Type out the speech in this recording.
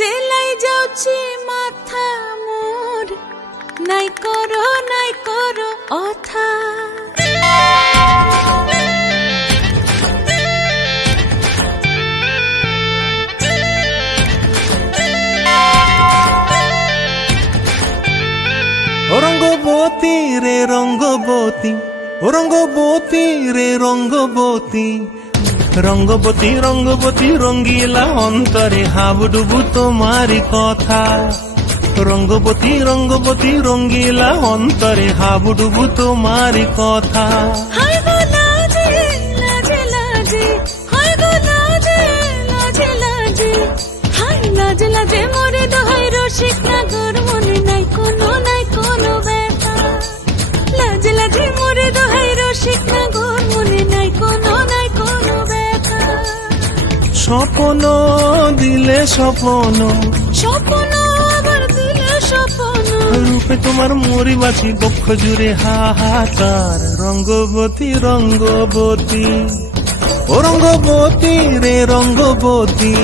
জেলাই যাচ্ছি মাথা মোর, নাই করো অথা। রঙ্গবতী রে রঙ্গবতী, ও রঙ্গবতী রে রঙ্গবতী, রঙ্গবতী রঙ্গবতী রঙ্গিলা অন্তরে হাবুডুবু তোমারি কথা। রঙ্গবতী রঙ্গবতী রঙ্গিলা অন্তরে হাবুডুবু তোমারি কথা। হায় গো লাজে লাজে লাজে, হায় গো লাজে লাজে লাজে, হায় লাজে লাজে মোরে দোহাই রসিক নাগর, মনে নাই কোনো ব্যথা। লাজে লাজে মোরে দোহাই রসিক নাগর, মনে নাই কোনো ব্যথা। স্বপ্ন দিলে স্বপ্ন, স্বপ্ন আবার দিলে স্বপ্ন, রূপে তোমার মরি বাঁচি বক্ষ জুড়ে হাহাকার। রঙ্গবতী রঙ্গবতী, ও রঙ্গবতী রে রঙ্গবতী।